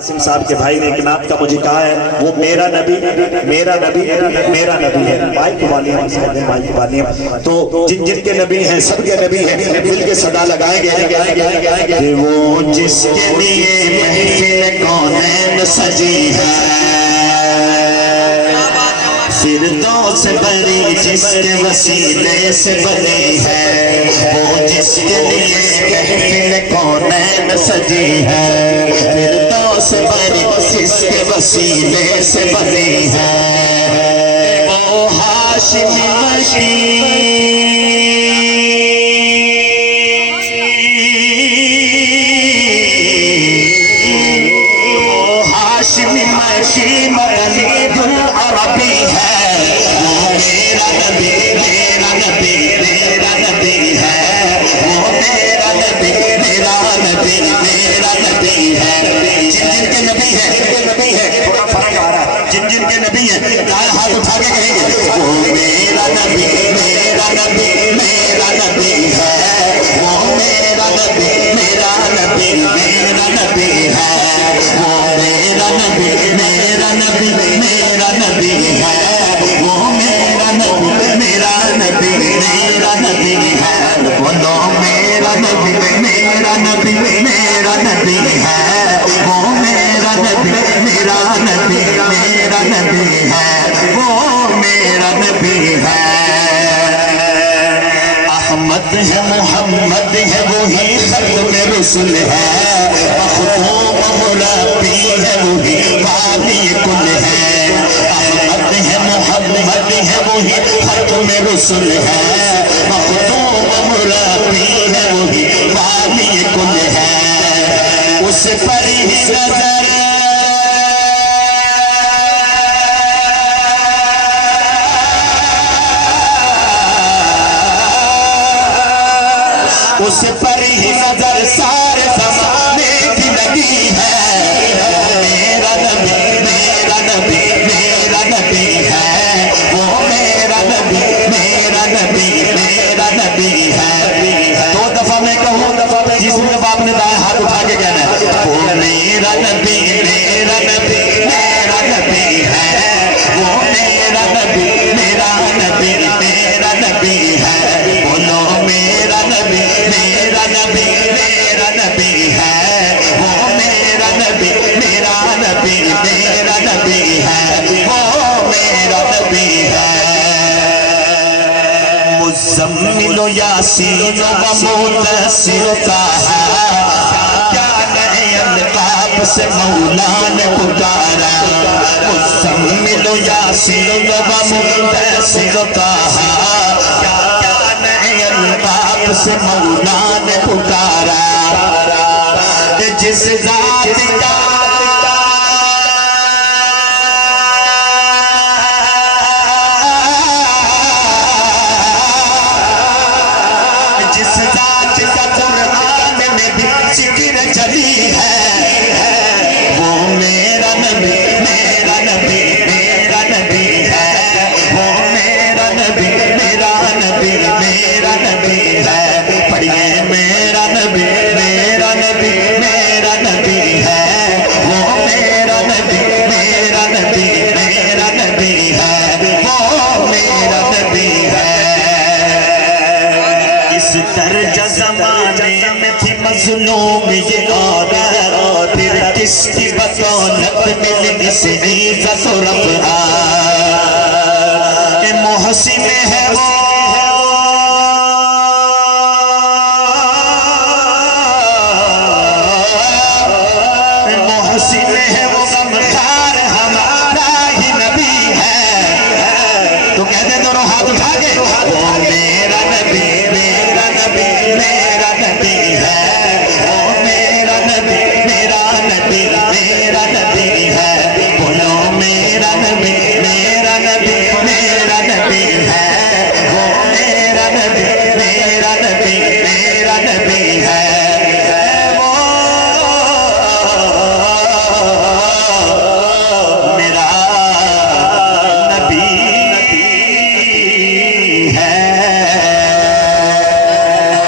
قاسم صاحب کے بھائی نے ایک نعت کا مجھے کہا ہے، وہ میرا نبی میرا نبی میرا نبی ہے۔ مائک والیاں مائک والیاں تو جن جن کے نبی ہیں سب کے نبی ہیں، مل کے صدا لگائیں گے کہ وہ جس کے لیے محفل کونین سجی ہے، فردوس بری جس کے وسیلے سے بنی ہے، وہ جس کے لیے محفل کونین سجی ہے، فردوس بری جس کے وسیلے سے بنی ہے، وہ ہاشمی مشین مغلید العربی ہے، وہ میرا نبی میرا نبی میرا نبی ہے، وہ میرا نبی میرا نبی میرا نبی ہے۔ جن جن کے نبی ہیں تھوڑا فرق آ رہا ہے، جن جن کے نبی ہیں دائیں ہاتھ اٹھا کے کہیں گے وہ میرا نبی میرا نبی میرا نبی ہے، وہ میرا نبی میرا نبی میرا نبی ہے، وہ میرا نبی میرا نبی میرا نبی ہے، وہ میرا نبی میرا نبی میرا نبی ہے، بولو میرا نبی میرا نبی میرا نبی ہے، وہ میرا نبی میرا نبی میرا نبی ہے، وہ میرا نبی ہے۔ احمد ہے محمد ہے وہی ختم رسول ہے، مخدوم مربی ہے وہی باقی کل ہے، احمد ہے محمد ہے وہی ختم رسول ہے، مخدوم مربی ہے وہی باقی کل ہے، اس پر ہی نظر اس پر ہی نظر سارے زمانے کی لگی ہے، میرا نبی میرا نبی میرا نبی ہے، وہ میرا نبی میرا نبی میرا نبی ہے۔ دو دفعہ میں کہوں تیسری دفعہ آپ نے دائیں ہاتھ اٹھا کے کہنا ہے، وہ میرا نبی میرا نبی میرا نبی ہے، وہ میرا نبی میرا نبی میرا نبی ہے، بولو میرا نبی میرا نبی میرا نبی ہے، وہ میرا نبی میرا نبی میرا نبی ہے، وہ میرا نبی ہے۔ مزمل و یاسین و مدثر طٰہٰ، کیا نئے القاب سے مولا نے پکارا، مزمل و یاسین و مدثر طٰہٰ، کیا نئے القاب سے مولا نے پکارا، جس ذات کا جس ذات کا قرآن میں بھی ذکر جلی ہے، وہ میرا نبی میرا نبی میرا نبی ہے، وہ میرا نبی میرا نبی میرا نبی ہے، پڑھیے میرا نبی میرا نبی میرا نبی ہے، وہ میرا نبی میرا نبی میرا نبی ہے، وہ میرا نبی ہے۔ اس درجہ زمانے میں تھی مظلوم یہ عورت، پھر کس کی بدولت ملی اسے عزت و رفعت، محسن ہے وہ محسن ہے وہ غمخوار ہمارا ہی نبی ہے، تو کہتے دونوں ہاتھ اٹھا کے وہ میرا نبی میرا نبی میرا نبی ہے، وہ میرا نبی میرا نبی میرا نبی ہے، بولو میرا نبی میرا نبی میرا نبی ہے، وہ میرا نبی میرا نبی میرا نبی ہے۔